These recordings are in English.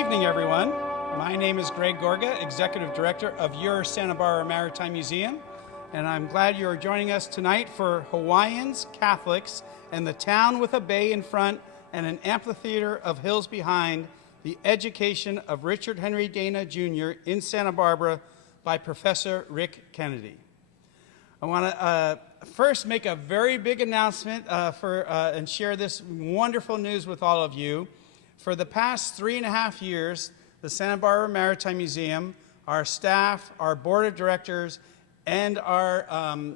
evening, everyone. My name is Greg Gorga, Executive Director of your Santa Barbara Maritime Museum, and I'm glad you are joining us tonight for Hawaiians, Catholics, and the town with a bay in front and an amphitheater of hills behind, the education of Richard Henry Dana Jr. in Santa Barbara by Professor Rick Kennedy. I want to first make a very big announcement and share this wonderful news with all of you. For the past 3.5 years, the Santa Barbara Maritime Museum, our staff, our board of directors, and our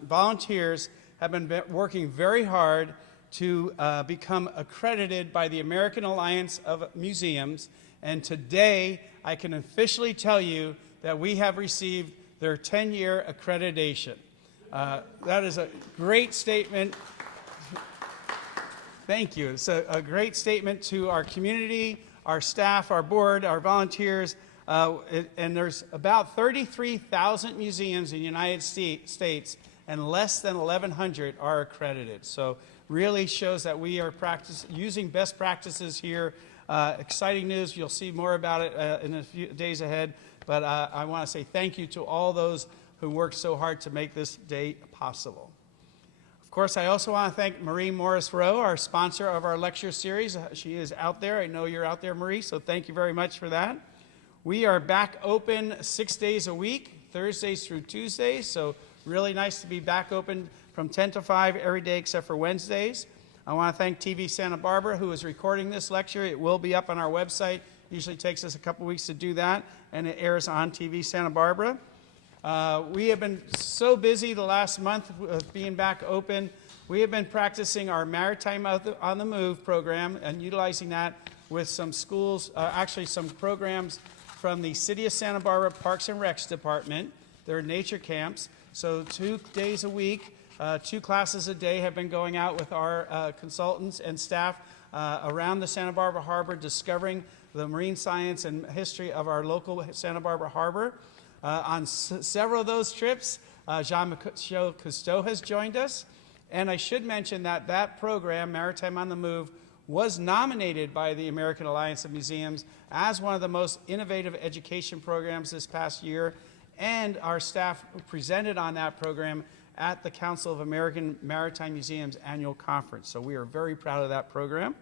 volunteers have been working very hard to become accredited by the American Alliance of Museums. And today, I can officially tell you that we have received their 10-year accreditation. That is a great statement. Thank you. It's a great statement to our community, our staff, our board, our volunteers, and there's about 33,000 museums in the United States, and less than 1,100 are accredited. So really shows that we are using best practices here. Exciting news. You'll see more about it in a few days ahead, but I want to say thank you to all those who worked so hard to make this day possible. Of course, I also want to thank Marie Morris-Rowe, our sponsor of our lecture series. She is out there. I know you're out there, Marie, so thank you very much for that. We are back open 6 days a week, Thursdays through Tuesdays, so really nice to be back open from 10 to 5 every day except for Wednesdays. I want to thank TV Santa Barbara, who is recording this lecture. It will be up on our website. Usually takes us a couple weeks to do that, and it airs on TV Santa Barbara. We have been so busy the last month of being back open. We have been practicing our Maritime on the Move program and utilizing that with some schools, actually some programs from the City of Santa Barbara Parks and Recs Department. They're nature camps. So 2 days a week, 2 classes a day have been going out with our consultants and staff around the Santa Barbara Harbor, discovering the marine science and history of our local Santa Barbara Harbor. On several of those trips, Jean-Michel Cousteau has joined us. And I should mention that that program, Maritime on the Move, was nominated by the American Alliance of Museums as one of the most innovative education programs this past year. And our staff presented on that program at the Council of American Maritime Museums annual conference. So we are very proud of that program.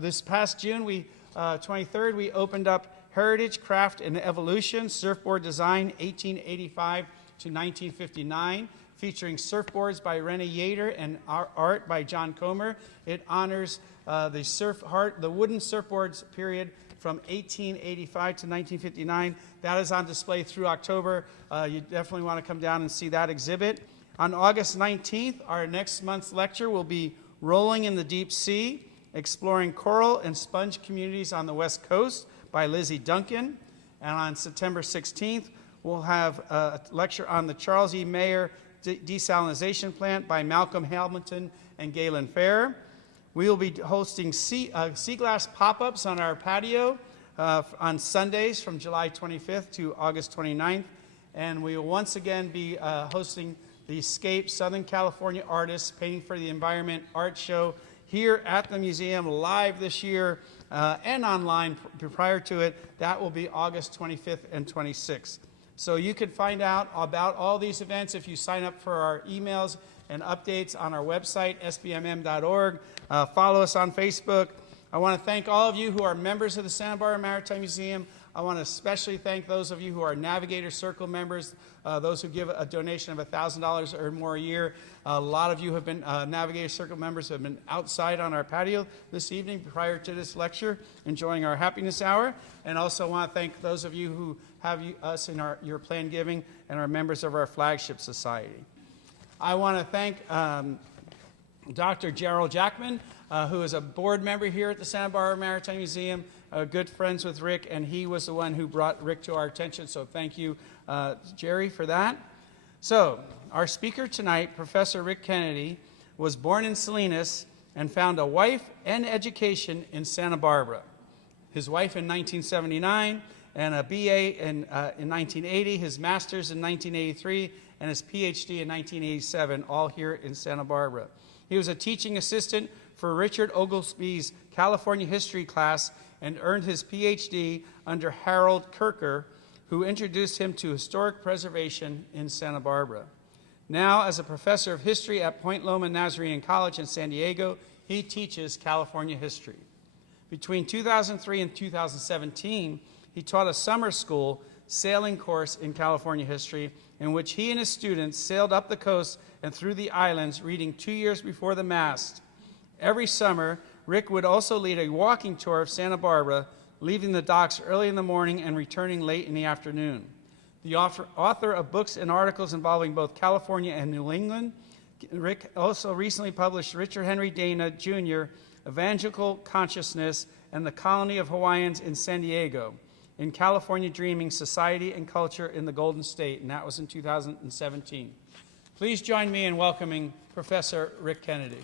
This past June 23rd, we opened up Heritage, Craft, and Evolution, Surfboard Design, 1885 to 1959, featuring surfboards by Renee Yater and art by John Comer. It honors the wooden surfboards period from 1885 to 1959. That is on display through October. You definitely want to come down and see that exhibit. On August 19th, our next month's lecture will be Rolling in the Deep Sea, Exploring Coral and Sponge Communities on the West Coast by Lizzie Duncan. And on September 16th, we'll have a lecture on the Charles E. Mayer desalination plant by Malcolm Hamilton and Galen Fair. We will be hosting sea glass pop-ups on our patio on Sundays from July 25th to August 29th. And we will once again be hosting the Escape Southern California Artists Painting for the Environment art show here at the museum live this year and online prior to it. That will be August 25th and 26th. So you can find out about all these events if you sign up for our emails and updates on our website, sbmm.org. Follow us on Facebook. I want to thank all of you who are members of the Santa Barbara Maritime Museum. I want to especially thank those of you who are Navigator Circle members, those who give a donation of $1,000 or more a year. A lot of you have been Navigator Circle members who have been outside on our patio this evening prior to this lecture, enjoying our happiness hour. And also want to thank those of you who have us in your planned giving and are members of our flagship society. I want to thank Dr. Gerald Jackman, who is a board member here at the Santa Barbara Maritime Museum, good friends with Rick, and he was the one who brought Rick to our attention, so thank you, Jerry, for that. So, our speaker tonight, Professor Rick Kennedy, was born in Salinas and found a wife and education in Santa Barbara. His wife in 1979, and a BA in 1980, his master's in 1983, and his PhD in 1987, all here in Santa Barbara. He was a teaching assistant for Richard Oglesby's California history class and earned his PhD under Harold Kirker, who introduced him to historic preservation in Santa Barbara. Now, as a professor of history at Point Loma Nazarene College in San Diego, he teaches California history. Between 2003 and 2017, he taught a summer school sailing course in California history in which he and his students sailed up the coast and through the islands reading 2 years before the mast. Every summer, Rick would also lead a walking tour of Santa Barbara, leaving the docks early in the morning and returning late in the afternoon. The author of books and articles involving both California and New England, Rick also recently published Richard Henry Dana, Jr., Evangelical Consciousness and the Colony of Hawaiians in San Diego, in California Dreaming, Society and Culture in the Golden State, and that was in 2017. Please join me in welcoming Professor Rick Kennedy.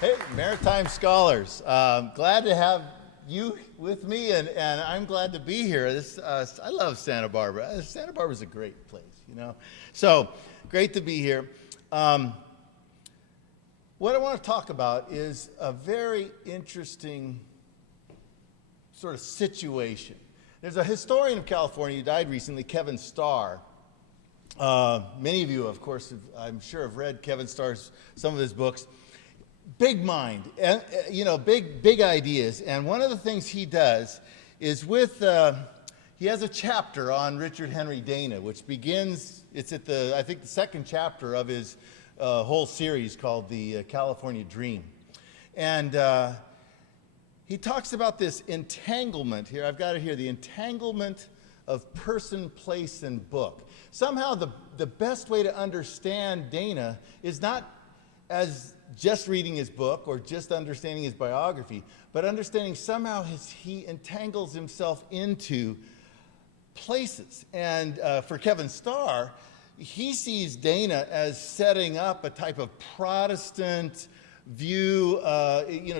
Hey, Maritime Scholars. Glad to have you with me, and I'm glad to be here. I love Santa Barbara. Santa Barbara's a great place, you know. So, great to be here. What I want to talk about is a very interesting sort of situation. There's a historian of California who died recently, Kevin Starr. Many of you, of course, I'm sure have read Kevin Starr's, some of his books. Big mind, and big ideas. And one of the things he does is he has a chapter on Richard Henry Dana, which begins, it's at I think the second chapter of his whole series called The California Dream. And he talks about this entanglement here. I've got it here, the entanglement of person, place, and book. Somehow the best way to understand Dana is not as just reading his book or just understanding his biography, but understanding somehow he entangles himself into places. And for Kevin Starr, he sees Dana as setting up a type of Protestant view.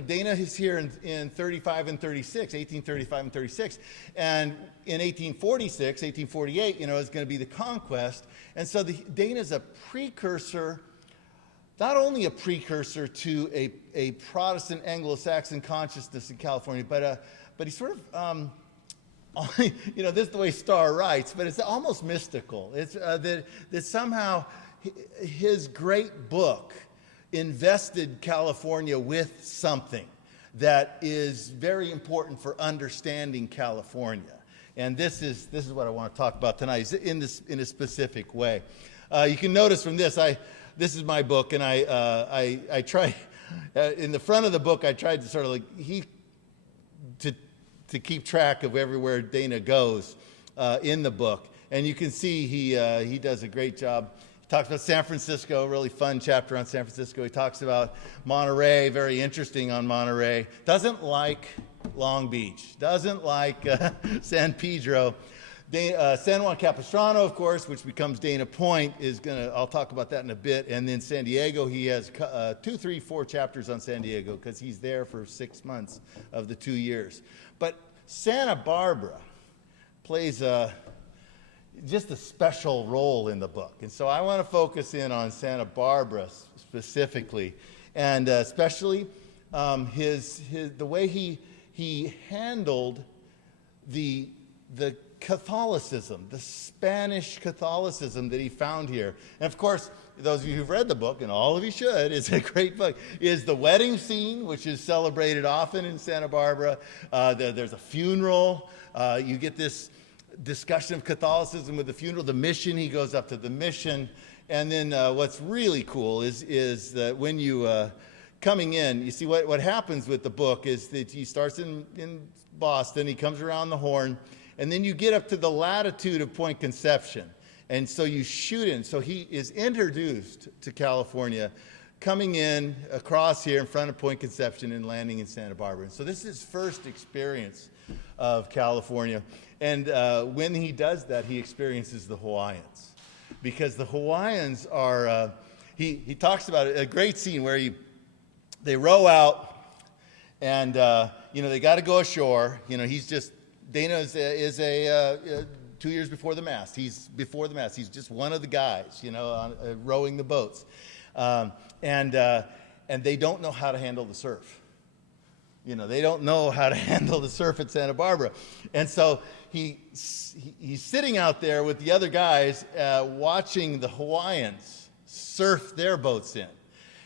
Dana is here in 35 and 36, 1835 and 36. And in 1846, 1848, is going to be the conquest. And so Dana's a precursor, not only a precursor to a Protestant Anglo-Saxon consciousness in California, but he's sort of, this is the way Starr writes, but it's almost mystical. It's that somehow his great book invested California with something that is very important for understanding California. And this is what I want to talk about tonight, in a specific way. You can notice from this, this is my book, and I try, in the front of the book, I tried to sort of to keep track of everywhere Dana goes in the book. And you can see he does a great job. He talks about San Francisco, a really fun chapter on San Francisco. He talks about Monterey, very interesting on Monterey. Doesn't like Long Beach, doesn't like San Pedro. San Juan Capistrano, of course, which becomes Dana Point, I'll talk about that in a bit. And then San Diego, he has 2, 3, 4 chapters on San Diego because he's there for 6 months of the 2 years. But Santa Barbara plays just a special role in the book. And so I want to focus in on Santa Barbara specifically, and especially the way he handled the Catholicism, the Spanish Catholicism that he found here. And of course, those of you who've read the book, and all of you should, it's a great book, is the wedding scene, which is celebrated often in Santa Barbara. There's a funeral. You get this discussion of Catholicism with the funeral, the mission. He goes up to the mission. And then what's really cool is that when you, coming in, you see what happens with the book is that he starts in Boston, he comes around the Horn, and then you get up to the latitude of Point Conception. And so you shoot in. So he is introduced to California, coming in across here in front of Point Conception and landing in Santa Barbara. And so this is his first experience of California. And when he does that, he experiences the Hawaiians. Because the Hawaiians are, he talks about a great scene where they row out and, they got to go ashore. Dana is 2 years before the mast. He's before the mast. He's just one of the guys, rowing the boats. And and they don't know how to handle the surf. They don't know how to handle the surf at Santa Barbara. And so he's sitting out there with the other guys watching the Hawaiians surf their boats in.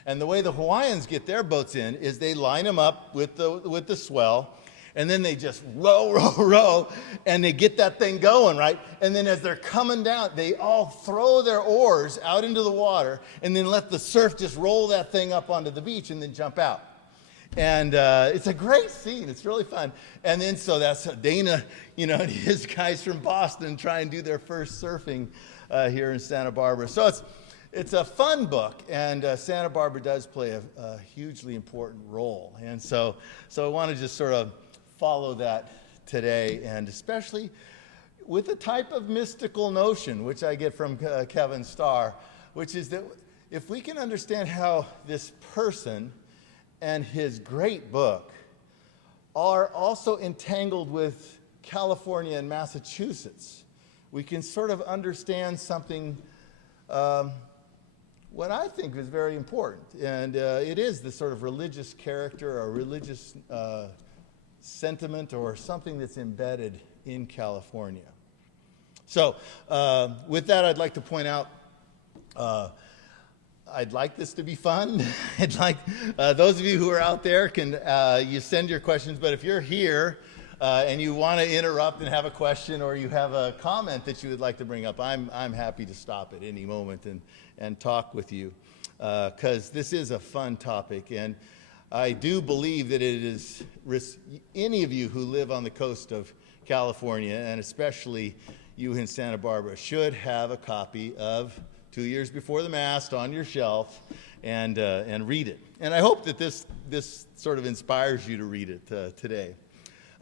And the way the Hawaiians get their boats in is they line them up with the swell, and then they just row, and they get that thing going, right? And then as they're coming down, they all throw their oars out into the water and then let the surf just roll that thing up onto the beach and then jump out. And it's a great scene. It's really fun. And then so that's Dana, and his guys from Boston try and do their first surfing here in Santa Barbara. So it's a fun book, and Santa Barbara does play a hugely important role. And so I want to just sort of follow that today, and especially with a type of mystical notion, which I get from Kevin Starr, which is that if we can understand how this person and his great book are also entangled with California and Massachusetts, we can sort of understand something what I think is very important. And it is the sort of religious character or religious sentiment or something that's embedded in California. So with that, I'd like to point out I'd like this to be fun. I'd like those of you who are out there can you send your questions. But if you're here and you want to interrupt and have a question, or you have a comment that you would like to bring up, I'm happy to stop at any moment and talk with you, because this is a fun topic, and I do believe that it is any of you who live on the coast of California, and especially you in Santa Barbara, should have a copy of 2 Years Before the Mast on your shelf and read it. And I hope that this sort of inspires you to read it today.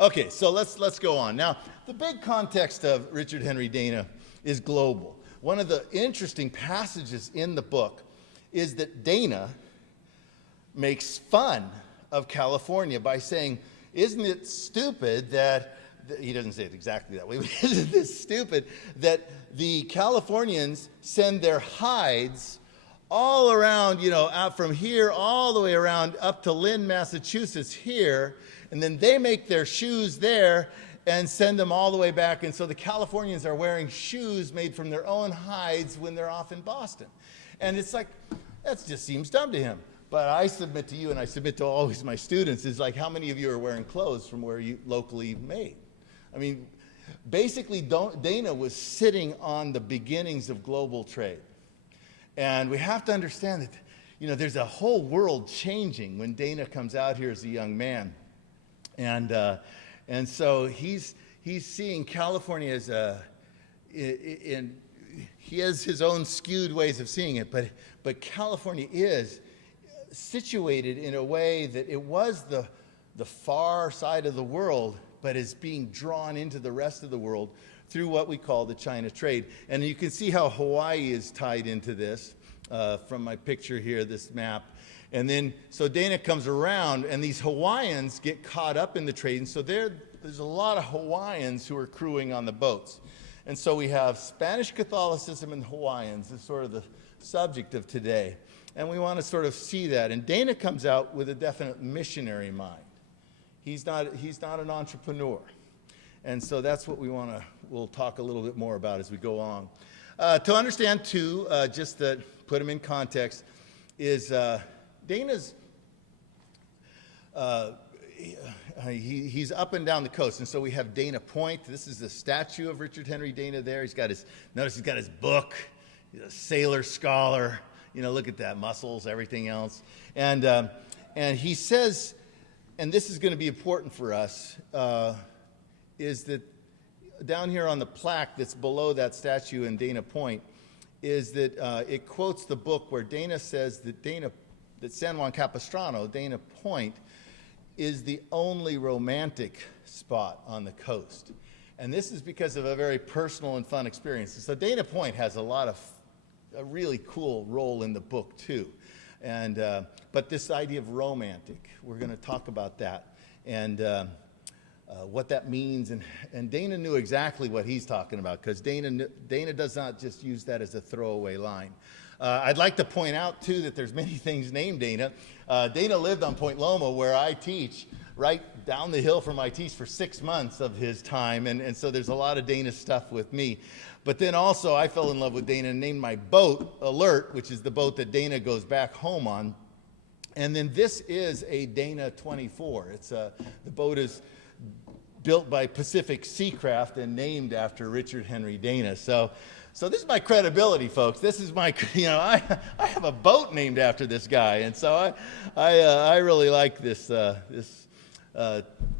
Okay, so let's go on. Now, the big context of Richard Henry Dana is global. One of the interesting passages in the book is that Dana makes fun of California by saying, isn't it stupid that, he doesn't say it exactly that way, but isn't it stupid that the Californians send their hides all around, out from here all the way around up to Lynn, Massachusetts here, and then they make their shoes there and send them all the way back. And so the Californians are wearing shoes made from their own hides when they're off in Boston. And it's like, that just seems dumb to him. But I submit to you, and I submit to always my students, is like, how many of you are wearing clothes from where you locally made? I mean, basically, Dana was sitting on the beginnings of global trade. And we have to understand that, there's a whole world changing when Dana comes out here as a young man. And so he's seeing California as he has his own skewed ways of seeing it, but California is situated in a way that it was the far side of the world, but is being drawn into the rest of the world through what we call the China trade. And you can see how Hawaii is tied into this from my picture here, this map. And then, so Dana comes around, and these Hawaiians get caught up in the trade. And so there's a lot of Hawaiians who are crewing on the boats. And so we have Spanish Catholicism and Hawaiians as sort of the subject of today. And we want to sort of see that. And Dana comes out with a definite missionary mind. He's not an entrepreneur. And so that's what we'll talk a little bit more about as we go on. To understand, too, just to put him in context, is Dana's, he's up and down the coast. And so we have Dana Point. This is the statue of Richard Henry Dana there. Notice he's got his book. He's a sailor scholar. Look at that, muscles, everything else. And he says, and this is going to be important for us, is that down here on the plaque that's below that statue in Dana Point, is that it quotes the book where Dana says that San Juan Capistrano, Dana Point, is the only romantic spot on the coast. And this is because of a very personal and fun experience. So Dana Point has a really cool role in the book too. But this idea of romantic, we're going to talk about that and what that means. And Dana knew exactly what he's talking about, because Dana does not just use that as a throwaway line. I'd like to point out, too, that there's many things named Dana. Dana lived on Point Loma, where I teach, right down the hill from I teach for 6 months of his time, and so there's a lot of Dana stuff with me. But then also I fell in love with Dana and named my boat Alert, which is the boat that Dana goes back home on. And then this is a Dana 24. The boat is built by Pacific Seacraft and named after Richard Henry Dana. So this is my credibility, folks. This is my, I have a boat named after this guy, and so I really like this what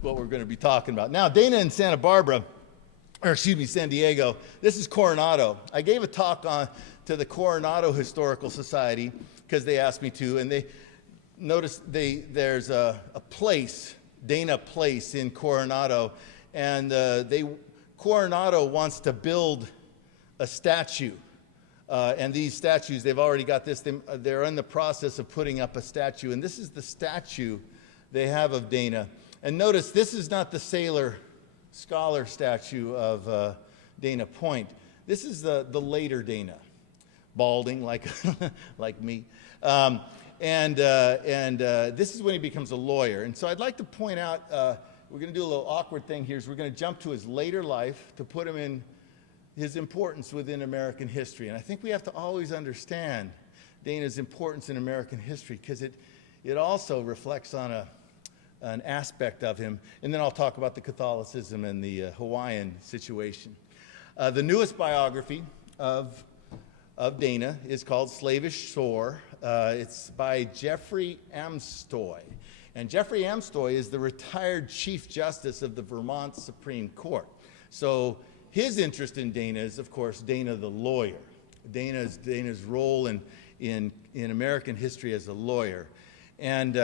we're going to be talking about. Now, Dana in San Diego. This is Coronado. I gave a talk to the Coronado Historical Society because they asked me to, and they noticed there's a place, Dana Place in Coronado, and Coronado wants to build a statue. And these statues, they've already got this. They're in the process of putting up a statue, and this is the statue they have of Dana. And notice, this is not the sailor scholar statue of Dana Point. This is the later Dana, balding like like me, and this is when he becomes a lawyer. And so I'd like to point out, we're going to do a little awkward thing here. Is we're going to jump to his later life to put him in his importance within American history. And I think we have to always understand Dana's importance in American history because it also reflects on an aspect of him. And then I'll talk about the Catholicism and the Hawaiian situation. The newest biography of Dana is called Slavish Sore. It's by Jeffrey Amstoy. And Jeffrey Amstoy is the retired Chief Justice of the Vermont Supreme Court. So his interest in Dana is, of course, Dana the lawyer. Dana's role in American history as a lawyer. And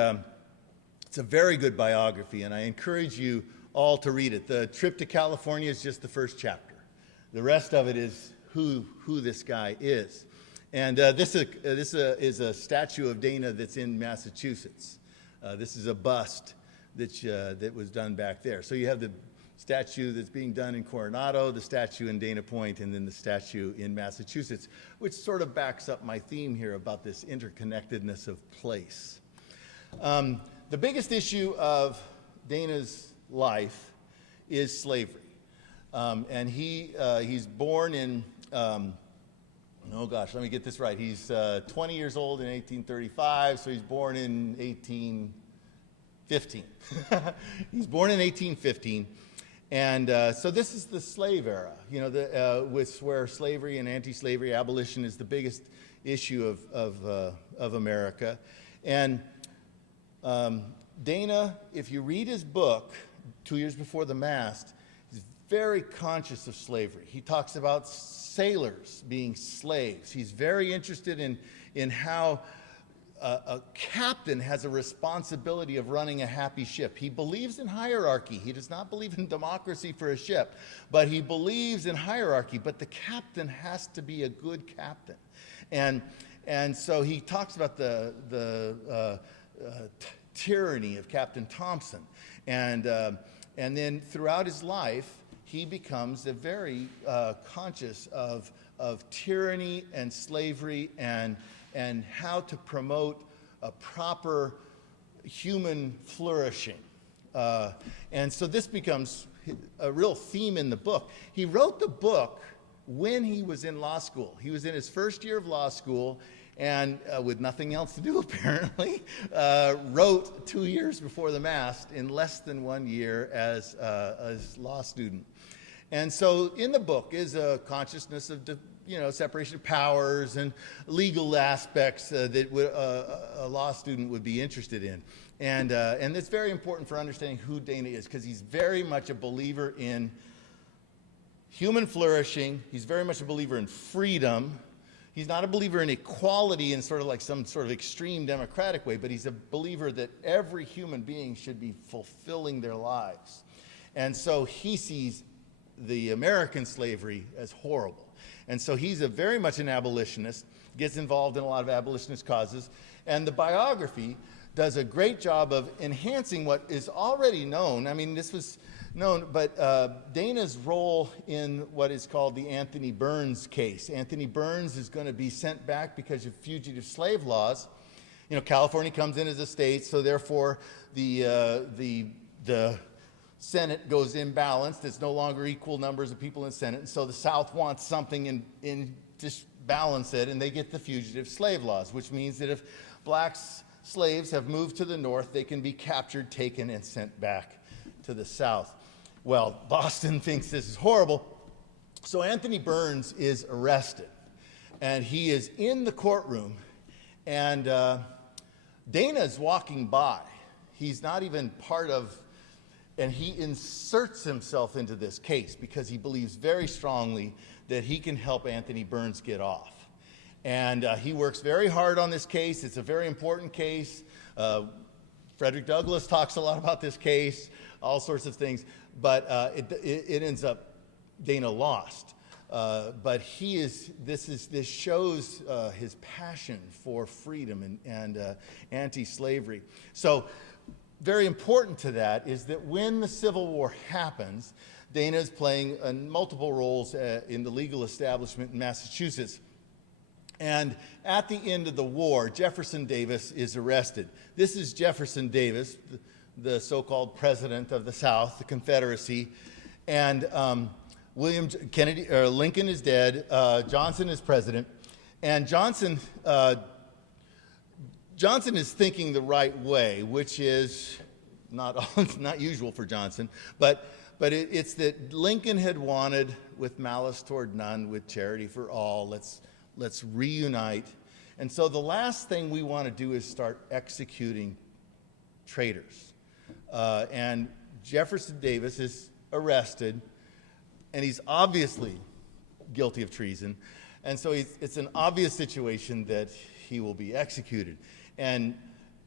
it's a very good biography, and I encourage you all to read it. The trip to California is just the first chapter. The rest of it is who this guy is. And this is a statue of Dana that's in Massachusetts. This is a bust that was done back there. So you have the statue that's being done in Coronado, the statue in Dana Point, and then the statue in Massachusetts, which sort of backs up my theme here about this interconnectedness of place. The biggest issue of Dana's life is slavery. And he's born in, let me get this right. He's 20 years old in 1835, so he's born in 1815. He's born in 1815. And so this is the slave era, where slavery and anti-slavery abolition is the biggest issue of America. And Dana, if you read his book, 2 Years Before the Mast, is very conscious of slavery. He talks about sailors being slaves. He's very interested in how a captain has a responsibility of running a happy ship. He believes in hierarchy. He does not believe in democracy for a ship, but he believes in hierarchy. But the captain has to be a good captain. And so he talks about the tyranny of Captain Thompson. And then throughout his life, he becomes very conscious of tyranny and slavery and how to promote a proper human flourishing. And so this becomes a real theme in the book. He wrote the book when he was in law school. He was in his first year of law school, and with nothing else to do, apparently, wrote 2 Years Before the Mast in less than 1 year as a law student. And so in the book is a consciousness of separation of powers and legal aspects that a law student would be interested in. And it's very important for understanding who Dana is, because he's very much a believer in human flourishing. He's very much a believer in freedom. He's not a believer in equality in sort of like some sort of extreme democratic way, but he's a believer that every human being should be fulfilling their lives. And so he sees the American slavery as horrible. And so he's very much an abolitionist, gets involved in a lot of abolitionist causes, and the biography does a great job of enhancing what is already known. I mean, this was No, but Dana's role in what is called the Anthony Burns case. Anthony Burns is going to be sent back because of fugitive slave laws. You know, California comes in as a state, so therefore the Senate goes imbalanced. It's no longer equal numbers of people in Senate, and so the South wants something in to balance it, and they get the fugitive slave laws, which means that if black slaves have moved to the North, they can be captured, taken, and sent back to the South. Well, Boston thinks this is horrible, so Anthony Burns is arrested, and he is in the courtroom, and Dana's walking by. He's not even part of, and he inserts himself into this case because he believes very strongly that he can help Anthony Burns get off. And he works very hard on this case. It's a very important case. Frederick Douglass talks a lot about this case, all sorts of things, but it ends up Dana lost. But this shows his passion for freedom and anti-slavery. So very important to that is that when the Civil War happens, Dana is playing multiple roles in the legal establishment in Massachusetts. And at the end of the war, Jefferson Davis is arrested. This is Jefferson Davis, the so-called president of the South, the Confederacy. And Lincoln is dead. Johnson is president. And Johnson is thinking the right way, which is not usual for Johnson, but it's that Lincoln had wanted, with malice toward none, with charity for all, let's reunite. And so the last thing we want to do is start executing traitors. And Jefferson Davis is arrested, and he's obviously guilty of treason. And so it's an obvious situation that he will be executed. And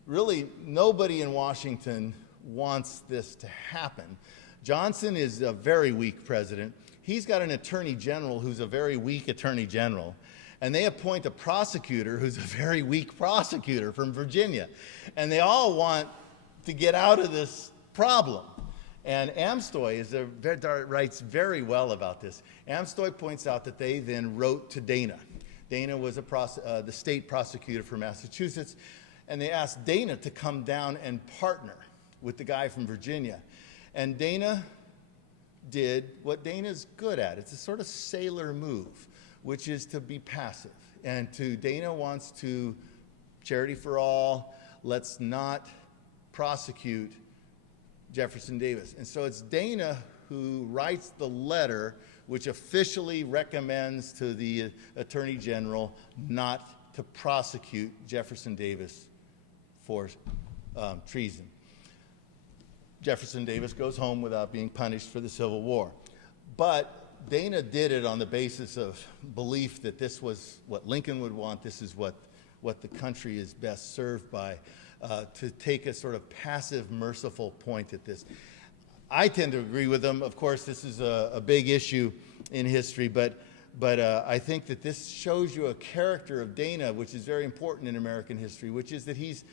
really, nobody in Washington wants this to happen. Johnson is a very weak president. He's got an attorney general who's a very weak attorney general. And they appoint a prosecutor who's a very weak prosecutor from Virginia. And they all want to get out of this problem. And Amstoy writes very well about this. Amstoy points out that they then wrote to Dana. Dana was the state prosecutor for Massachusetts. And they asked Dana to come down and partner with the guy from Virginia. And Dana did what Dana's good at. It's a sort of sailor move, which is to be passive. And Dana wants to, charity for all, let's not prosecute Jefferson Davis. And so it's Dana who writes the letter which officially recommends to the Attorney General not to prosecute Jefferson Davis for treason. Jefferson Davis goes home without being punished for the Civil War. But Dana did it on the basis of belief that this was what Lincoln would want, this is what the country is best served by, to take a sort of passive, merciful point at this. I tend to agree with him. Of course, this is a big issue in history, but I think that this shows you a character of Dana, which is very important in American history, which is that he's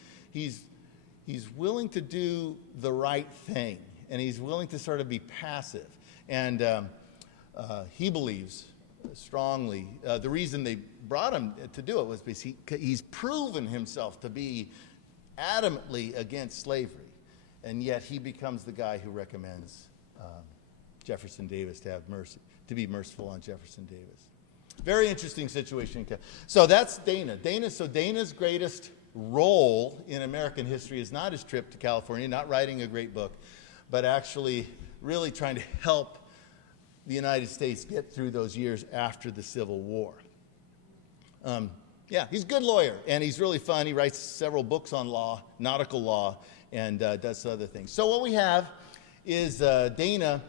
willing to do the right thing, and he's willing to sort of be passive. And he believes strongly, the reason they brought him to do it was because he's proven himself to be adamantly against slavery, and yet he becomes the guy who recommends Jefferson Davis to have mercy, to be merciful on Jefferson Davis. Very interesting situation. So that's Dana. Dana's greatest role in American history is not his trip to California, not writing a great book, but actually really trying to help the United States get through those years after the Civil War. He's a good lawyer, and he's really fun. He writes several books on law, nautical law, and does other things. So what we have is Dana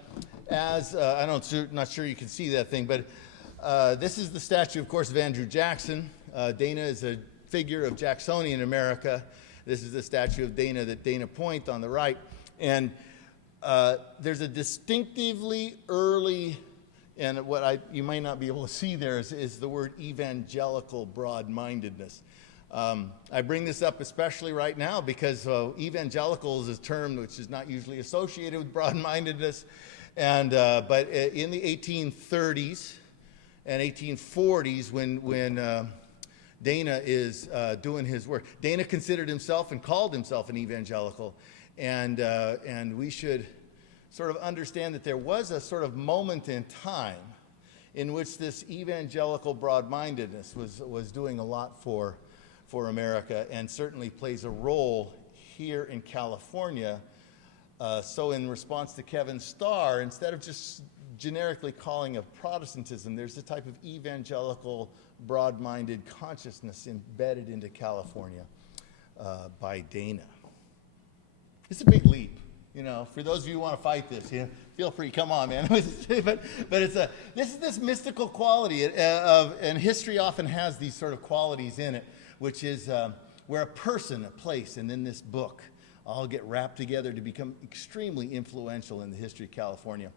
as, I'm not sure you can see that thing, but this is the statue, of course, of Andrew Jackson. Dana is a figure of Jacksonian America. This is the statue of Dana at Dana Point on the right. And there's a distinctively early, and what you might not be able to see there is the word evangelical broad-mindedness. I bring this up especially right now because evangelicals is a term which is not usually associated with broad-mindedness, but in the 1830s and 1840s, when Dana is doing his work, Dana considered himself and called himself an evangelical, and we should sort of understand that there was a sort of moment in time in which this evangelical broad-mindedness was doing a lot for America, and certainly plays a role here in California. So in response to Kevin Starr, instead of just generically calling it Protestantism, there's a type of evangelical broad-minded consciousness embedded into California by Dana. It's a big leap. For those of you who want to fight this, feel free, come on, man. but this is this mystical quality and history often has these sort of qualities in it, which is where a person, a place, and then this book all get wrapped together to become extremely influential in the history of California.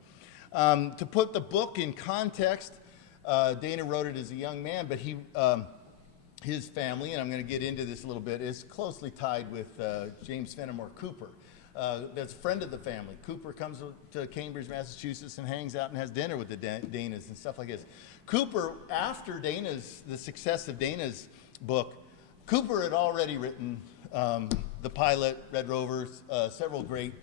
To put the book in context, Dana wrote it as a young man, but his family, and I'm going to get into this a little bit, is closely tied with James Fenimore Cooper. That's a friend of the family. Cooper comes to Cambridge, Massachusetts, and hangs out and has dinner with the Danas and stuff like this. Cooper, after the success of Dana's book, Cooper had already written The Pilot, Red Rovers, several great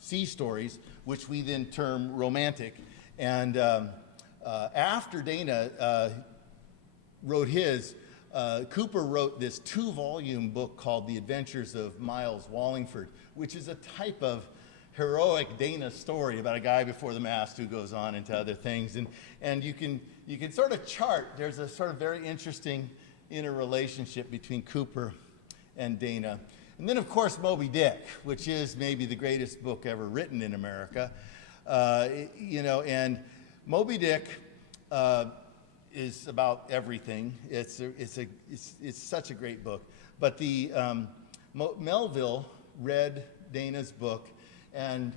sea stories, which we then term romantic. And after Dana wrote his, Cooper wrote this 2-volume book called The Adventures of Miles Wallingford, which is a type of heroic Dana story about a guy before the mast who goes on into other things. And you can sort of chart, there's a sort of very interesting interrelationship between Cooper and Dana. And then, of course, Moby Dick, which is maybe the greatest book ever written in America. And Moby Dick is about everything. It's such a great book. But Melville read Dana's book and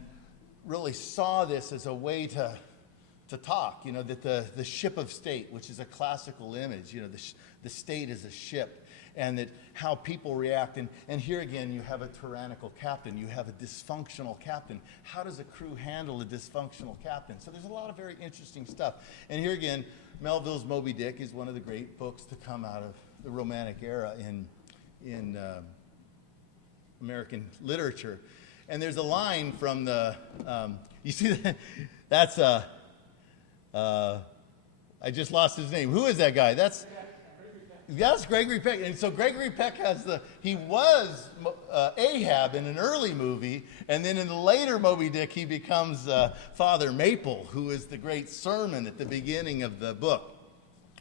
really saw this as a way to talk. That the ship of state, which is a classical image. The state is a ship, and that how people react. And here again, you have a tyrannical captain. You have a dysfunctional captain. How does a crew handle a dysfunctional captain? So there's a lot of very interesting stuff. And here again, Melville's Moby Dick is one of the great books to come out of the Romantic era in American literature. And there's a line from you see that's I just lost his name. Who is that guy? That's Gregory Peck. And so Gregory Peck he was Ahab in an early movie, and then in the later Moby Dick, he becomes Father Maple, who is the great sermon at the beginning of the book,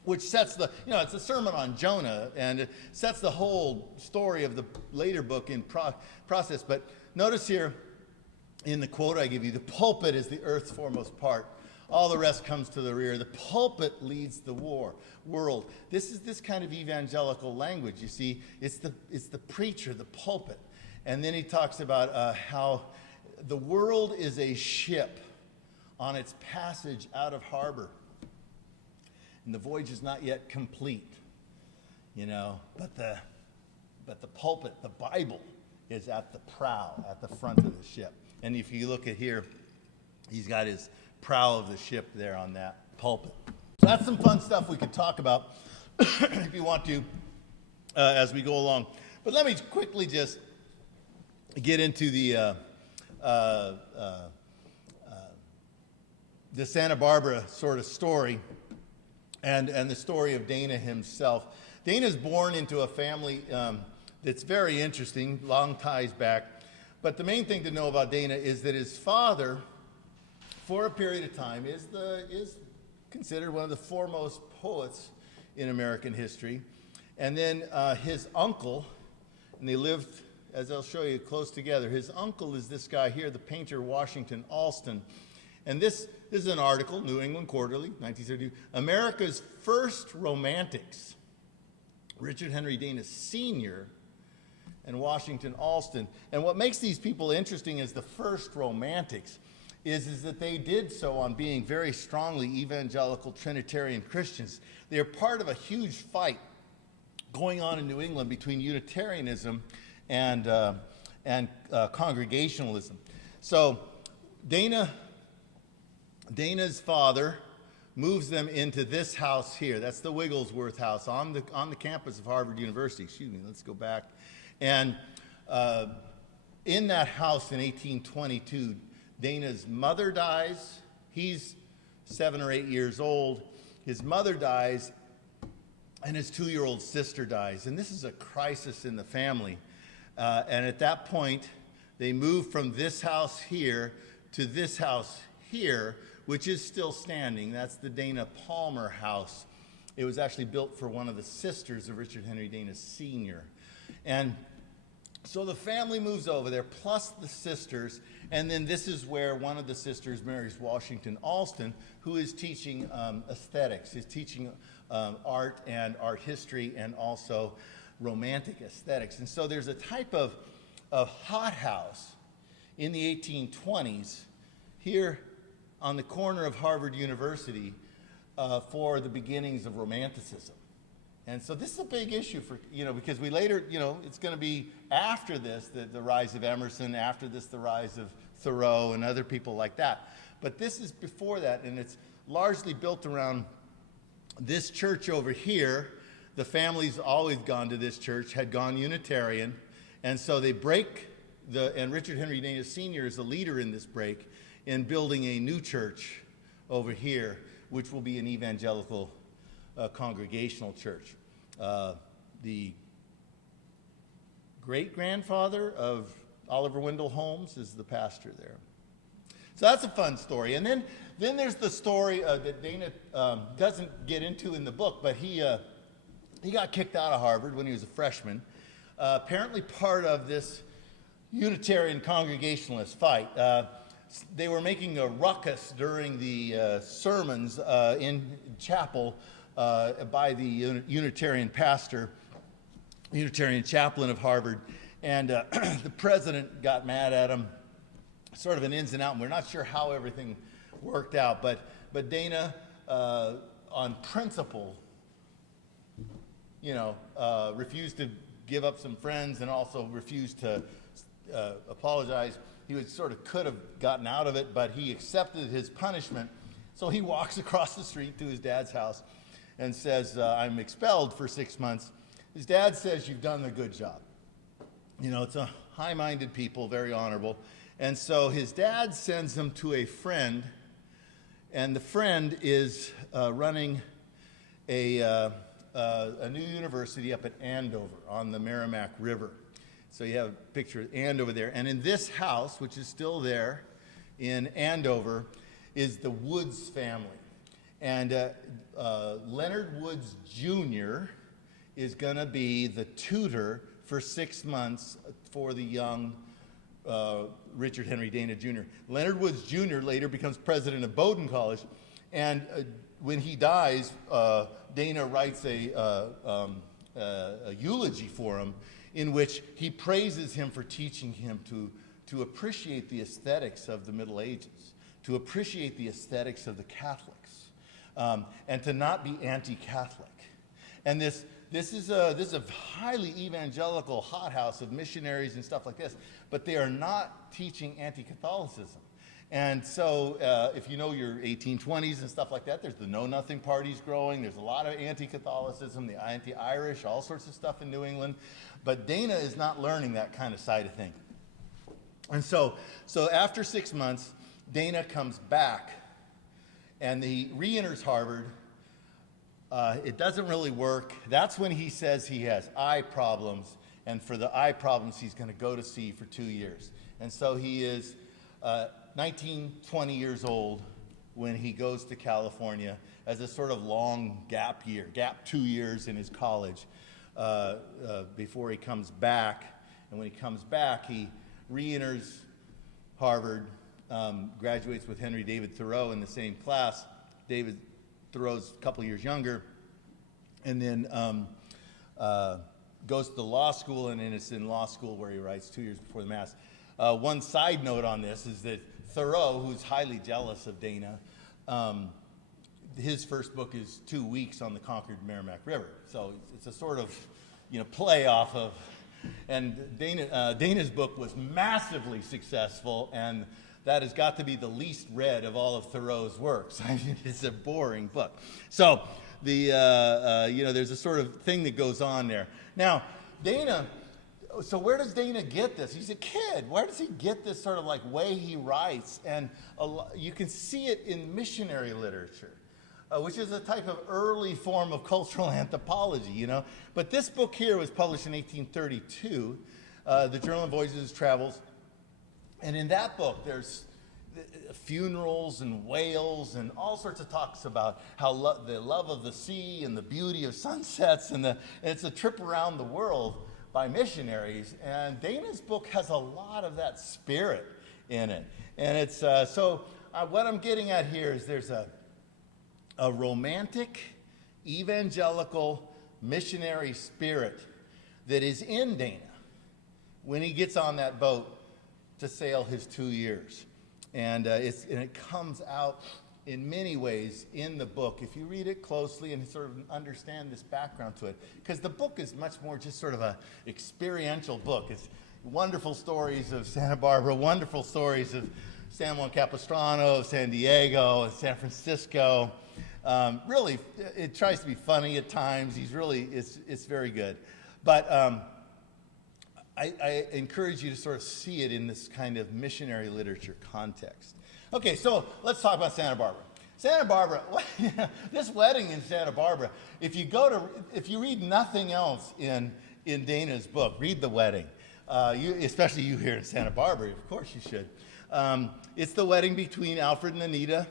which sets it's a sermon on Jonah, and it sets the whole story of the later book in process. But notice here in the quote I give you, the pulpit is the earth's foremost part. All the rest comes to the rear. The pulpit leads the world. This is this kind of evangelical language. You see, it's the preacher, the pulpit. And then he talks about how the world is a ship on its passage out of harbor. And the voyage is not yet complete, but the pulpit, the Bible, is at the prow, at the front of the ship. And if you look at here, he's got his prow of the ship there on that pulpit. So that's some fun stuff we could talk about if you want to as we go along. But let me quickly just get into the Santa Barbara sort of story and the story of Dana himself. Dana's born into a family that's very interesting, long ties back. But the main thing to know about Dana is that his father, for a period of time, is considered one of the foremost poets in American history. And then his uncle, and they lived, as I'll show you, close together. His uncle is this guy here, the painter Washington Allston. And this is an article, New England Quarterly, 1932. America's First Romantics, Richard Henry Dana Sr. and Washington Allston. And what makes these people interesting as the first romantics is that they did so on being very strongly evangelical Trinitarian Christians. They are part of a huge fight going on in New England between Unitarianism and Congregationalism. So Dana's father moves them into this house here. That's the Wigglesworth house on the campus of Harvard University. Excuse me, let's go back. And in that house in 1822, Dana's mother dies. He's 7 or 8 years old. His mother dies, and his 2-year-old sister dies. And this is a crisis in the family. And at that point, they move from this house here to this house here, which is still standing. That's the Dana Palmer house. It was actually built for one of the sisters of Richard Henry Dana Sr. And so the family moves over there, plus the sisters, and then this is where one of the sisters marries Washington Alston, who is teaching aesthetics, is teaching art and art history and also romantic aesthetics. And so there's a type of hothouse in the 1820s here on the corner of Harvard University for the beginnings of Romanticism. And so this is a big issue for, because we later, it's going to be after this, the rise of Emerson, after this, the rise of Thoreau and other people like that. But this is before that, and it's largely built around this church over here. The family's always gone to this church, had gone Unitarian, and so they break and Richard Henry Dana Sr. is the leader in this break in building a new church over here, which will be an evangelical congregational church. The great-grandfather of Oliver Wendell Holmes is the pastor there. So that's a fun story. And then there's the story that Dana doesn't get into in the book, but he got kicked out of Harvard when he was a freshman, apparently part of this Unitarian Congregationalist fight. They were making a ruckus during the sermons in chapel by the Unitarian pastor, Unitarian chaplain of Harvard, and the president got mad at him, sort of an ins and out, and we're not sure how everything worked out, but Dana, on principle, refused to give up some friends and also refused to apologize. He could have gotten out of it, but he accepted his punishment. So he walks across the street to his dad's house and says, I'm expelled for 6 months. His dad says, you've done a good job. It's a high-minded people, very honorable. And so his dad sends him to a friend, and the friend is running a new university up at Andover on the Merrimack River. So you have a picture of Andover there. And in this house, which is still there in Andover, is the Woods family. And Leonard Woods Jr. is going to be the tutor for 6 months for the young Richard Henry Dana Jr. Leonard Woods Jr. later becomes president of Bowdoin College. And when he dies, Dana writes a eulogy for him in which he praises him for teaching him to appreciate the aesthetics of the Middle Ages, to appreciate the aesthetics of the Catholics, and to not be anti-Catholic. And this is a highly evangelical hothouse of missionaries and stuff like this, but they are not teaching anti-Catholicism. And so if you know your 1820s and stuff like that, there's the Know Nothing parties growing. There's a lot of anti-Catholicism, the anti-Irish, all sorts of stuff in New England. But Dana is not learning that kind of side of thing. And so after 6 months, Dana comes back, and he re-enters Harvard. It doesn't really work. That's when he says he has eye problems, and for the eye problems, he's going to go to sea for 2 years. And so he is 19, 20 years old when he goes to California as a sort of long gap 2 years in his college before he comes back. And when he comes back, he re-enters Harvard, graduates with Henry David Thoreau in the same class. David Thoreau's a couple years younger, and then goes to law school, and then it's in law school where he writes 2 years before the Mass. One side note on this is that Thoreau, who's highly jealous of Dana, his first book is 2 weeks on the conquered Merrimack River. So it's a sort of play off of. And Dana's book was massively successful, and that has got to be the least read of all of Thoreau's works. I mean, it's a boring book. So there's a sort of thing that goes on there. Now, so where does Dana get this? He's a kid. Where does he get this sort of like way he writes? And you can see it in missionary literature, which is a type of early form of cultural anthropology, But this book here was published in 1832, the Journal of Voyages and Travels. And in that book, there's funerals and wails and all sorts of talks about how the love of the sea and the beauty of sunsets, and it's a trip around the world by missionaries. And Dana's book has a lot of that spirit in it. And it's what I'm getting at here is there's a romantic, evangelical, missionary spirit that is in Dana when he gets on that boat to sail his 2 years. And it comes out in many ways in the book if you read it closely and sort of understand this background to it. Because the book is much more just sort of an experiential book. It's wonderful stories of Santa Barbara, wonderful stories of San Juan Capistrano, San Diego, San Francisco. Really, it tries to be funny at times. It's very good. But I encourage you to sort of see it in this kind of missionary literature context. Okay, so let's talk about Santa Barbara. Santa Barbara, this wedding in Santa Barbara, if you read nothing else in Dana's book, read the wedding. Especially you here in Santa Barbara, of course you should. It's the wedding between Alfred and Anita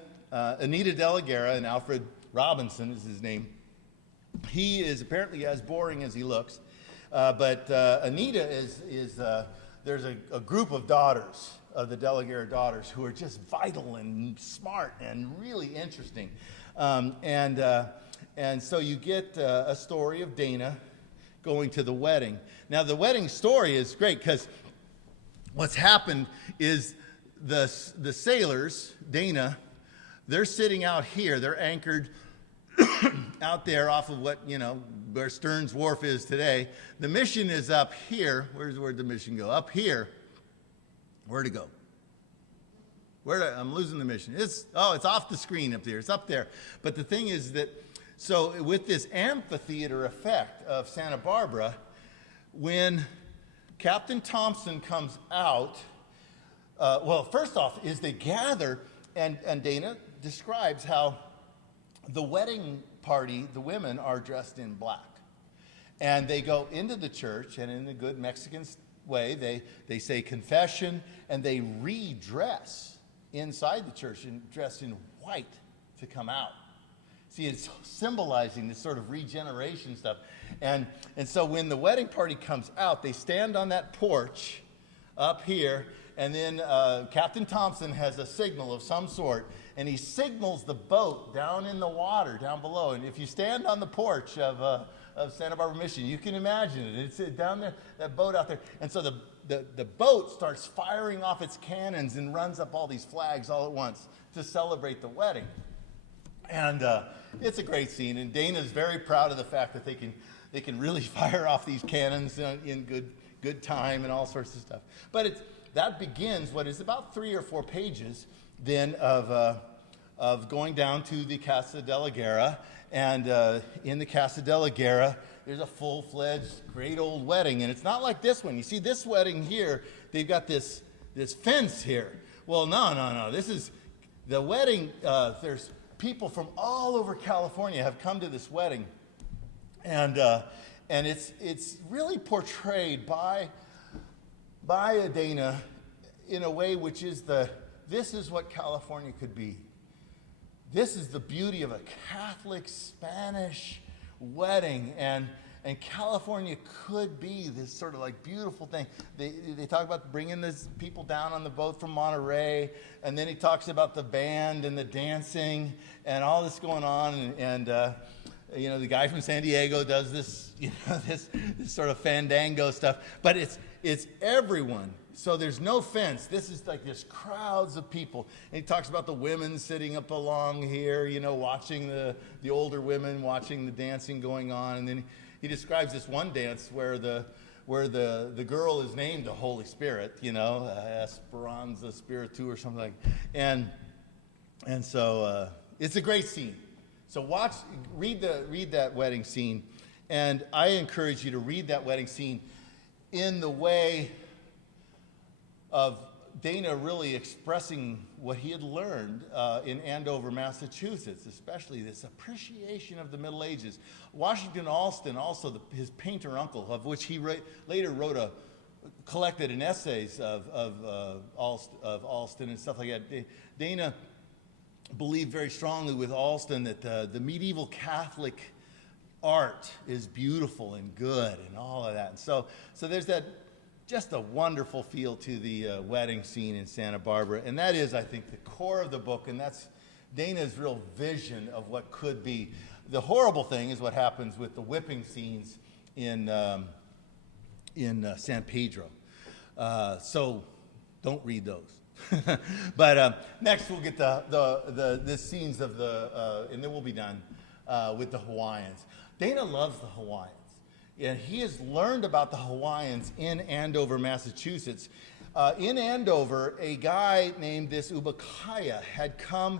De La Guerra, and Alfred Robinson is his name. He is apparently as boring as he looks. But Anita there's a group of daughters, of the De La Guerra daughters, who are just vital and smart and really interesting. And so you get a story of Dana going to the wedding. Now, the wedding story is great because what's happened is the sailors, Dana, they're sitting out here. They're anchored out there off of where Stearns Wharf is today. The mission is up here. Where'd the mission go? Up here. Where'd it go? I'm losing the mission. It's off the screen up there. It's up there. But the thing is that, so with this amphitheater effect of Santa Barbara, when Captain Thompson comes out, first off is they gather, and Dana describes how the wedding party, the women are dressed in black. And they go into the church, and in a good Mexican way, they say confession, and they redress inside the church and dress in white to come out. See, it's symbolizing this sort of regeneration stuff. And so when the wedding party comes out, they stand on that porch up here, and then Captain Thompson has a signal of some sort, and he signals the boat down in the water down below. And if you stand on the porch of Santa Barbara Mission, you can imagine it. It's down there, that boat out there. And so the boat starts firing off its cannons and runs up all these flags all at once to celebrate the wedding. And it's a great scene. And Dana's very proud of the fact that they can really fire off these cannons in good time and all sorts of stuff. But that begins what is about 3 or 4 pages then of going down to the Casa de la Guerra. And in the Casa de la Guerra, there's a full-fledged great old wedding. And it's not like this one. You see this wedding here, they've got this fence here. Well, no. This is the wedding. There's people from all over California have come to this wedding. And it's really portrayed by Dana in a way which is this is what California could be. This is the beauty of a Catholic Spanish wedding, and California could be this sort of like beautiful thing. They talk about bringing these people down on the boat from Monterey, and then he talks about the band and the dancing and all this going on, and the guy from San Diego does this, this sort of fandango stuff, but it's everyone. So there's no fence. This is like there's crowds of people. And he talks about the women sitting up along here, watching the older women watching the dancing going on. And then he describes this one dance where the girl is named the Holy Spirit, Esperanza Spiritu or something like that. And so it's a great scene. So read that wedding scene, and I encourage you to read that wedding scene in the way of Dana really expressing what he had learned in Andover, Massachusetts, especially this appreciation of the Middle Ages. Washington Allston, also his painter uncle, of which he later collected in essays of Allston and stuff like that. Dana believed very strongly with Allston that the medieval Catholic art is beautiful and good and all of that. And so there's that. Just a wonderful feel to the wedding scene in Santa Barbara. And that is, I think, the core of the book, and that's Dana's real vision of what could be. The horrible thing is what happens with the whipping scenes in San Pedro. So don't read those. But next we'll get the scenes of and then we'll be done with the Hawaiians. Dana loves the Hawaiians. And he has learned about the Hawaiians in Andover, Massachusetts. In Andover, a guy named this Ubakaya had come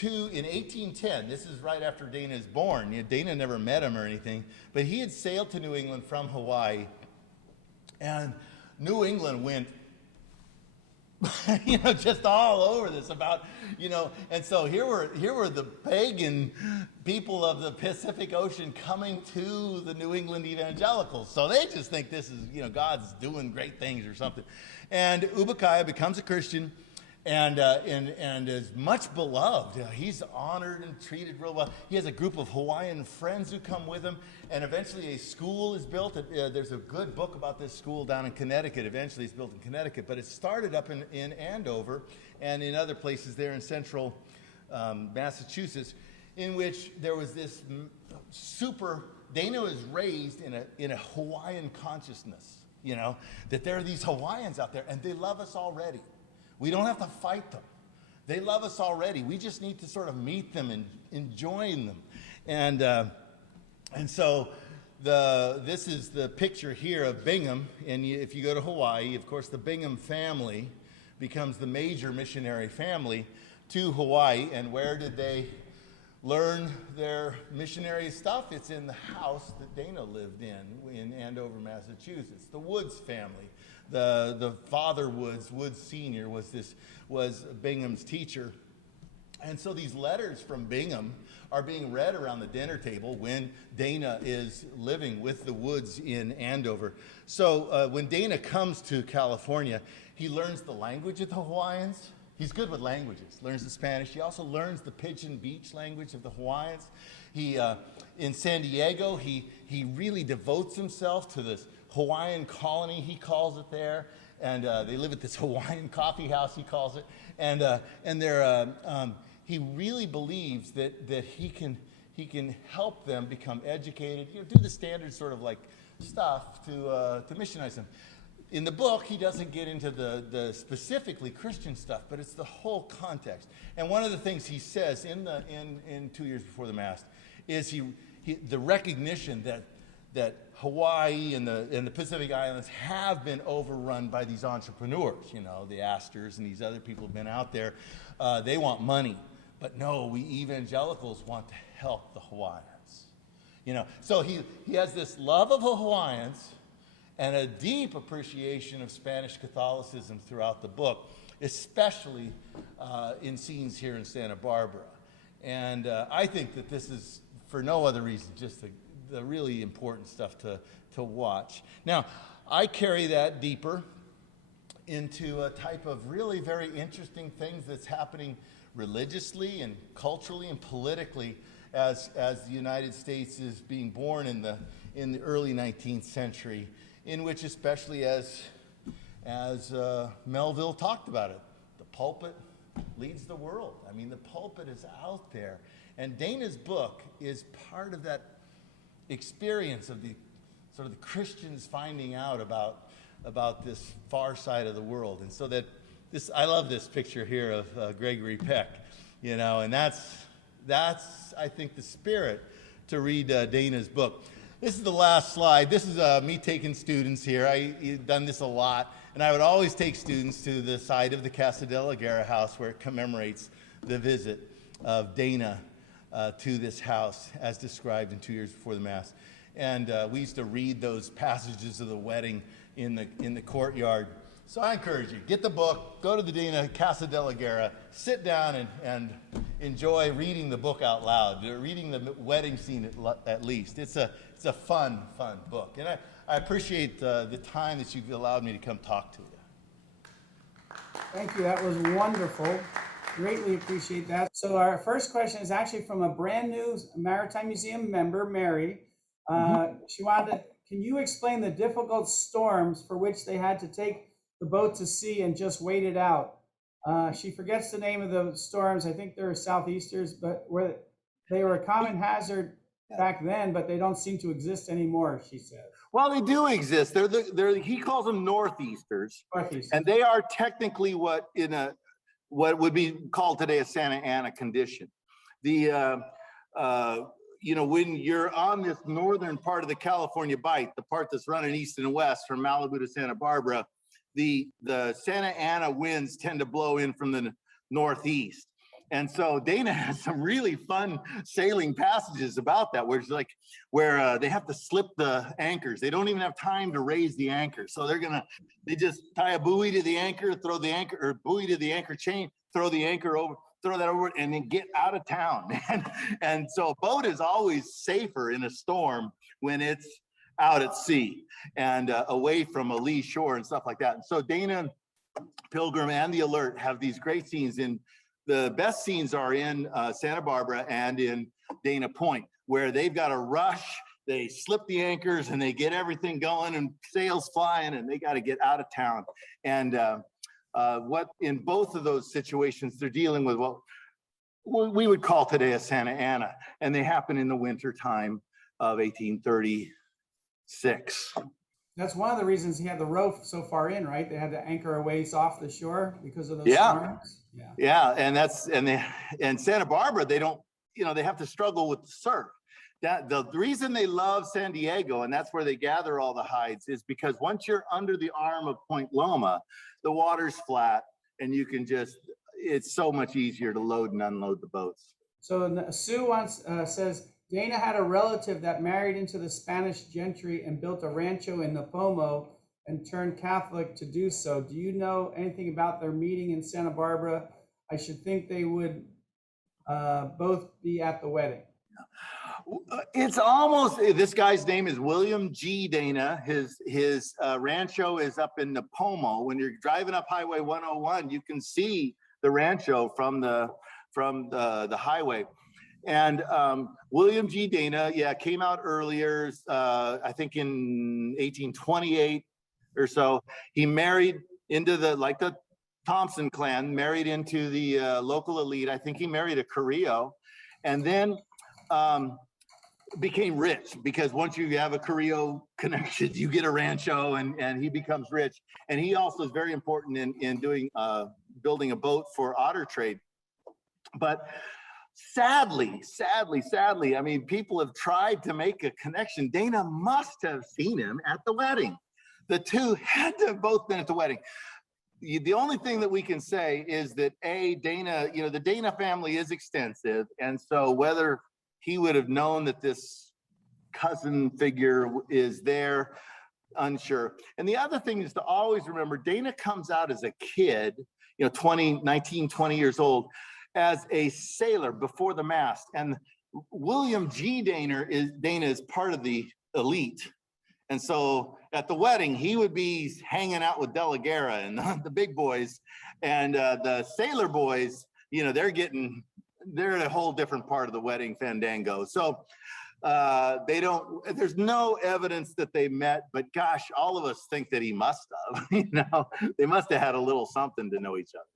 in 1810. This is right after Dana is born. Dana never met him or anything, but he had sailed to New England from Hawaii. And New England went, just all over this about, and so here were the pagan people of the Pacific Ocean coming to the New England evangelicals. So they just think this is, God's doing great things or something. And Ubakaya becomes a Christian and is much beloved. He's honored and treated real well. He has a group of Hawaiian friends who come with him, and eventually a school is built. There's a good book about this school down in Connecticut. Eventually it's built in Connecticut, but it started up in Andover and in other places there in central Massachusetts, in which there was this Dana was raised in a Hawaiian consciousness, that there are these Hawaiians out there, and they love us already. We don't have to fight them. They love us already. We just need to sort of meet them and join them. And so this is the picture here of Bingham. And if you go to Hawaii, of course, the Bingham family becomes the major missionary family to Hawaii. And where did they learn their missionary stuff? It's in the house that Dana lived in Andover, Massachusetts. The Woods family. The father Woods Sr. was Bingham's teacher. And so these letters from Bingham are being read around the dinner table when Dana is living with the Woods in Andover. So when Dana comes to California, he learns the language of the Hawaiians. He's good with languages, learns the Spanish. He also learns the Pigeon Beach language of the Hawaiians. In San Diego, he really devotes himself to this Hawaiian colony, he calls it there, and they live at this Hawaiian coffee house, he calls it, and he really believes that he can help them become educated, do the standard sort of like stuff to missionize them. In the book, he doesn't get into the specifically Christian stuff, but it's the whole context. And one of the things he says in 2 Years Before the Mast is the recognition that Hawaii and the Pacific Islands have been overrun by these entrepreneurs, the Astors and these other people have been out there. They want money. But no, we evangelicals want to help the Hawaiians. So he has this love of the Hawaiians and a deep appreciation of Spanish Catholicism throughout the book, especially in scenes here in Santa Barbara. And I think that this is, for no other reason, just the really important stuff to watch. Now, I carry that deeper into a type of really very interesting things that's happening religiously and culturally and politically as the United States is being born in the early 19th century, in which, especially as Melville talked about it, the pulpit leads the world. I mean, the pulpit is out there. And Dana's book is part of that experience of the sort of the Christians finding out about this far side of the world. And so I love this picture here of Gregory Peck, and that's I think the spirit to read Dana's book. This is the last slide. This is me taking students here. I've done this a lot, and I would always take students to the site of the Casa de la Guerra house where it commemorates the visit of Dana to this house as described in 2 Years Before the Mass. And we used to read those passages of the wedding in the courtyard. So I encourage you, get the book, go to the Dana Casa de la Guerra, sit down and enjoy reading the book out loud, reading the wedding scene at least. It's a fun book. And I appreciate the time that you've allowed me to come talk to you. Thank you. That was wonderful. Greatly appreciate that. So our first question is actually from a brand new Maritime Museum member, Mary. She wanted, can you explain the difficult storms for which they had to take the boat to sea and just wait it out? She forgets the name of the storms. I think they're southeasters, but where they were a common hazard back then, but they don't seem to exist anymore, she says. Well, they do exist. He calls them northeasters. Northeast. And they are technically what would be called today a Santa Ana condition. When you're on this northern part of the California Bight, the part that's running east and west from Malibu to Santa Barbara, the Santa Ana winds tend to blow in from the northeast. And so Dana has some really fun sailing passages about that, where it's like they have to slip the anchors. They don't even have time to raise the anchor. So they just tie a buoy to the anchor, throw the anchor, or buoy to the anchor chain, throw the anchor over, throw that over, and then get out of town. And so a boat is always safer in a storm when it's out at sea and away from a lee shore and stuff like that. And so Dana, Pilgrim, and the Alert have these great scenes. In the best scenes are in Santa Barbara and in Dana Point, where they've got to rush, they slip the anchors, and they get everything going and sails flying, and they got to get out of town. And what in both of those situations, they're dealing with what we would call today a Santa Ana, and they happen in the winter time of 1836. That's one of the reasons he had the rope so far in, right? They had to anchor a ways off the shore because of those storms. Yeah, and Santa Barbara, they don't, they have to struggle with the surf. The reason they love San Diego, and that's where they gather all the hides, is because once you're under the arm of Point Loma, the water's flat, and you can it's so much easier to load and unload the boats. So Sue says, Dana had a relative that married into the Spanish gentry and built a rancho in Napomo and turned Catholic to do so. Do you know anything about their meeting in Santa Barbara? I should think they would both be at the wedding. It's almost, this guy's name is William G. Dana. His rancho is up in Napomo. When you're driving up Highway 101, you can see the rancho from the highway. And William G. Dana, came out earlier, I think in 1828 or so. He married into the Thompson clan, married into the local elite. I think he married a Carrillo, and then became rich, because once you have a Carrillo connection, you get a rancho, and he becomes rich. And he also is very important in doing building a boat for otter trade. But sadly, I mean, people have tried to make a connection. Dana must have seen him at the wedding. The two had to have both been at the wedding. The only thing that we can say is that Dana, the Dana family is extensive, and so whether he would have known that this cousin figure is there, unsure. And the other thing is to always remember, Dana comes out as a kid, 19, 20 years old, as a sailor before the mast. And William G. Dana is part of the elite. And so at the wedding, he would be hanging out with De La Guerra and the big boys. And the sailor boys, they're at a whole different part of the wedding fandango. So there's no evidence that they met, but gosh, all of us think that he must have. They must have had a little something to know each other.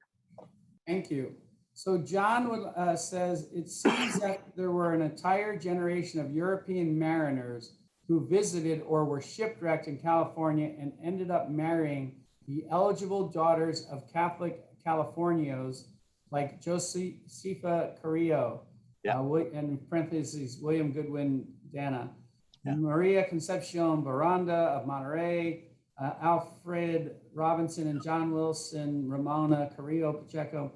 Thank you. So John says, it seems that there were an entire generation of European mariners who visited or were shipwrecked in California and ended up marrying the eligible daughters of Catholic Californios like Josefa Carrillo, and in parentheses, William Goodwin Dana. Maria Concepcion Baranda of Monterey, Alfred Robinson and John Wilson, Ramona Carrillo Pacheco.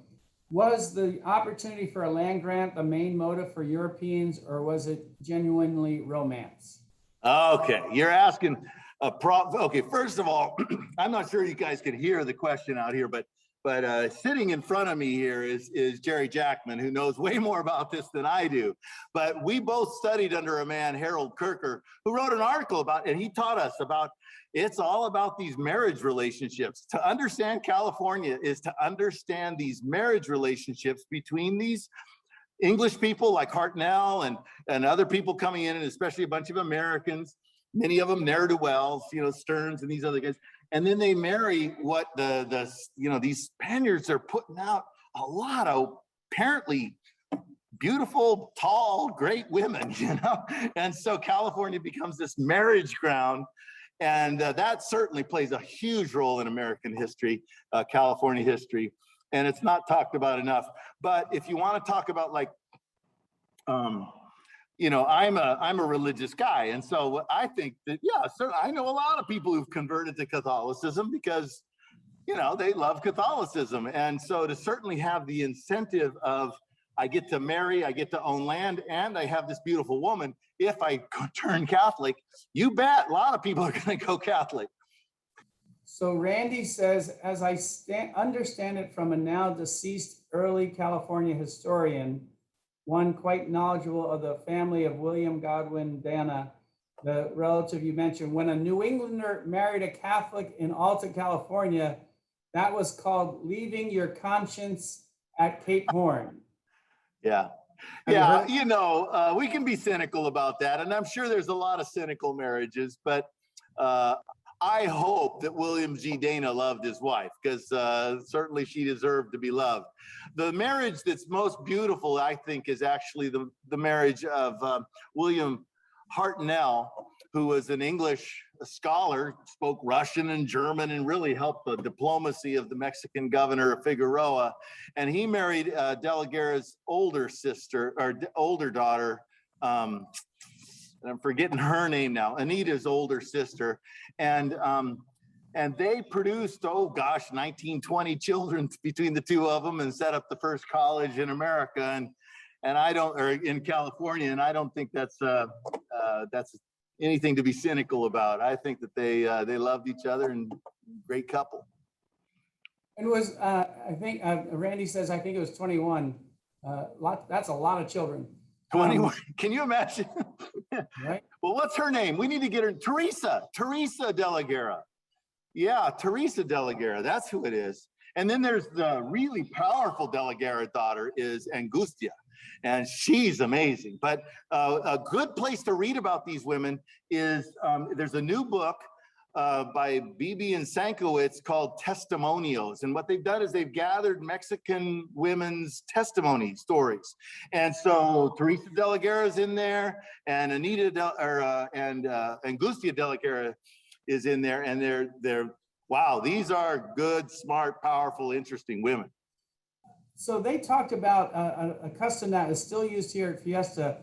Was the opportunity for a land grant the main motive for Europeans, or was it genuinely romance? Okay, you're asking okay, first of all, I'm not sure you guys can hear the question out here, but sitting in front of me here is Jerry Jackman, who knows way more about this than I do. But we both studied under a man, Harold Kirker, who wrote an article about, and he taught us about, it's all about these marriage relationships. To understand California is to understand these marriage relationships between these English people like Hartnell and other people coming in, and especially a bunch of Americans, many of them ne'er-do-wells, Stearns and these other guys. And then they marry what these Spaniards are putting out a lot of apparently beautiful, tall, great women, And so California becomes this marriage ground. And that certainly plays a huge role in American history, California history. And it's not talked about enough. But if you want to talk about I'm a religious guy. And so I think that, certainly I know a lot of people who've converted to Catholicism because, they love Catholicism. And so to certainly have the incentive of, I get to marry, I get to own land, and I have this beautiful woman. If I turn Catholic, you bet a lot of people are going to go Catholic. So Randy says, as I understand it from a now deceased early California historian, one quite knowledgeable of the family of William Godwin Dana, the relative you mentioned, when a New Englander married a Catholic in Alta, California, that was called leaving your conscience at Cape Horn. Yeah. We can be cynical about that. And I'm sure there's a lot of cynical marriages, but I hope that William G. Dana loved his wife, because certainly she deserved to be loved. The marriage that's most beautiful, I think, is actually the marriage of William Hartnell, who was an English scholar, spoke Russian and German, and really helped the diplomacy of the Mexican governor of Figueroa. And he married De la Guerra's older daughter, and I'm forgetting her name now, Anita's older sister. And they produced, 19-20 children between the two of them, and set up the first college in America in California. And I don't think that's anything to be cynical about. I think that they loved each other, and great couple. It was, I think, Randy says, I think it was 21. That's a lot of children. 21. Can you imagine? Right. Well, what's her name? We need to get her. Teresa De la Guerra. Yeah, Teresa De la Guerra. That's who it is. And then there's the really powerful De la Guerra daughter is Angustia, and she's amazing. But a good place to read about these women is there's a new book by Bibi and Sankowitz called Testimonios. And what they've done is they've gathered Mexican women's testimony stories. And so Teresa De la Guerra is in there, and Angustia De la Guerra is in there, and they're wow, these are good, smart, powerful, interesting women. So they talked about a custom that is still used here at Fiesta,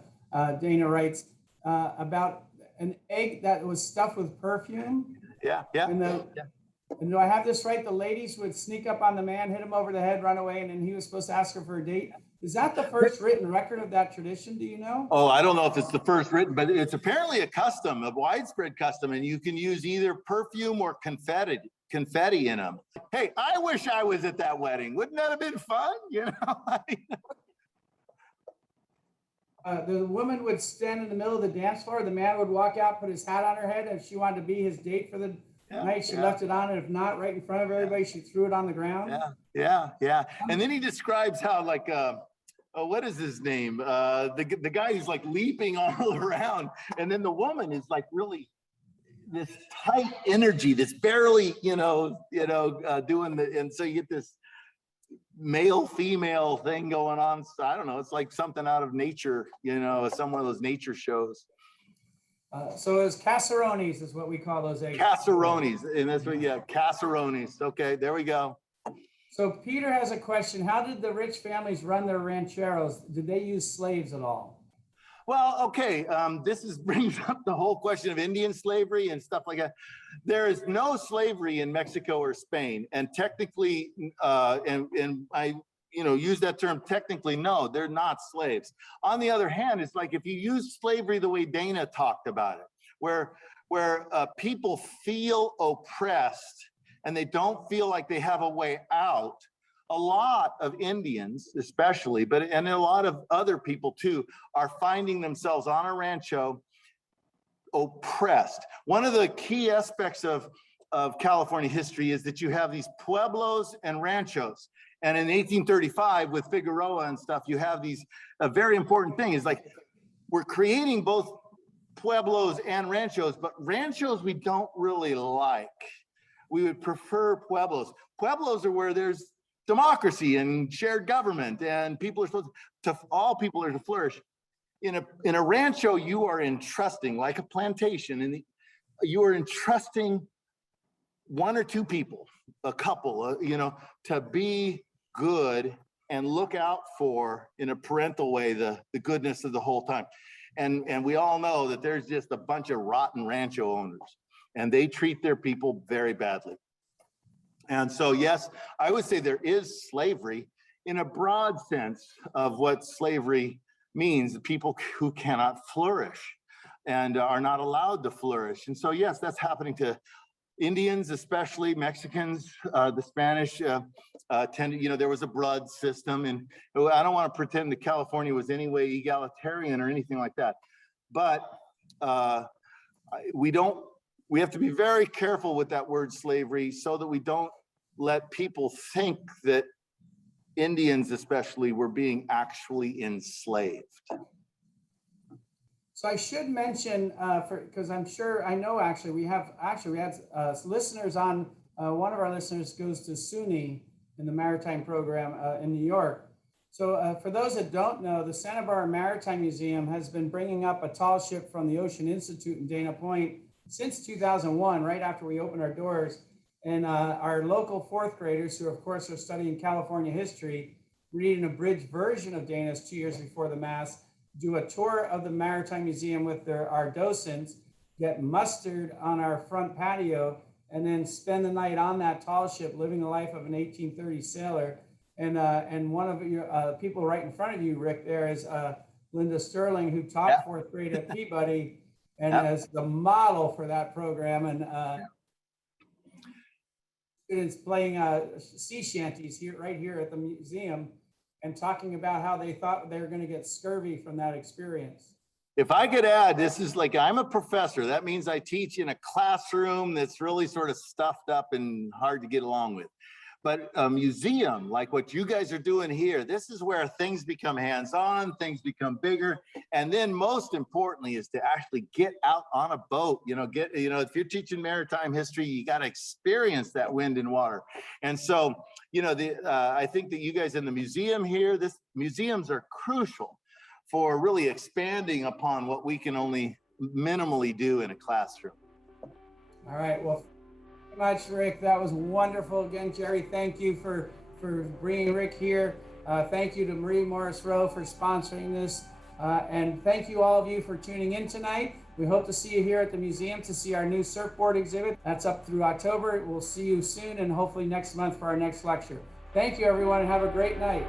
Dana writes, about an egg that was stuffed with perfume. Yeah. And do I have this right? The ladies would sneak up on the man, hit him over the head, run away, and then he was supposed to ask her for a date. Is that the first written record of that tradition? Do you know? Oh, I don't know if it's the first written, but it's apparently a custom, a widespread custom, and you can use either perfume or confetti in them. Hey, I wish I was at that wedding. Wouldn't that have been fun? The woman would stand in the middle of the dance floor. The man would walk out, put his hat on her head. If she wanted to be his date for the night, she left it on. And if not, right in front of everybody, she threw it on the ground. Yeah. And then he describes how, what is his name? The guy who's like leaping all around. And then the woman is like really this tight energy that's barely, doing and so you get this male-female thing going on. So I don't know, it's like something out of nature, some one of those nature shows. So it's casserones is what we call those eggs. Casserones, and that's what, casserones. Okay, there we go. So Peter has a question. How did the rich families run their rancheros? Did they use slaves at all? Well, okay, brings up the whole question of Indian slavery and stuff like that. There is no slavery in Mexico or Spain, and technically, and I use that term technically, no, they're not slaves. On the other hand, it's like if you use slavery the way Dana talked about it, where people feel oppressed and they don't feel like they have a way out. A lot of Indians, especially, and a lot of other people too, are finding themselves on a rancho oppressed. One of the key aspects of California history is that you have these pueblos and ranchos. And in 1835 with Figueroa and stuff, you have these, a very important thing is like, we're creating both pueblos and ranchos, but ranchos we don't really like. We would prefer pueblos. Pueblos are where there's democracy and shared government, and people are supposed to, all people are to flourish. In a rancho, you are entrusting, like a plantation, and you are entrusting one or two people, a couple, to be good and look out for, in a parental way, the goodness of the whole time. And we all know that there's just a bunch of rotten rancho owners, and they treat their people very badly. And so, yes, I would say there is slavery in a broad sense of what slavery means, people who cannot flourish and are not allowed to flourish. And so, yes, that's happening to Indians, especially Mexicans. The Spanish tended, there was a blood system. And I don't want to pretend that California was any way egalitarian or anything like that. But we have to be very careful with that word slavery so that we don't let people think that Indians especially were being actually enslaved. So I should mention, because I know we had listeners on, one of our listeners goes to SUNY in the maritime program in New York. So for those that don't know, the Santa Barbara Maritime Museum has been bringing up a tall ship from the Ocean Institute in Dana Point since 2001, right after we opened our doors. And our local fourth graders, who of course are studying California history, read an abridged version of Dana's 2 years before the Mass, do a tour of the Maritime Museum with our docents, get mustered on our front patio, and then spend the night on that tall ship, living the life of an 1830 sailor. And one of your people right in front of you, Rick, there is Linda Sterling, who taught fourth grade at Peabody, and as the model for that program. And students playing sea shanties right here at the museum, and talking about how they thought they were going to get scurvy from that experience. If I could add, this is like, I'm a professor. That means I teach in a classroom that's really sort of stuffed up and hard to get along with. But a museum, like what you guys are doing here, this is where things become hands-on, things become bigger. And then most importantly is to actually get out on a boat, if you're teaching maritime history, you got to experience that wind and water. And so, I think that you guys in the museum here, museums are crucial for really expanding upon what we can only minimally do in a classroom. All right, well, much, Rick. That was wonderful. Again, Jerry, thank you for bringing Rick here. Thank you to Marie Morris Rowe for sponsoring this. And thank you all of you for tuning in tonight. We hope to see you here at the museum to see our new surfboard exhibit. That's up through October. We'll see you soon and hopefully next month for our next lecture. Thank you, everyone, and have a great night.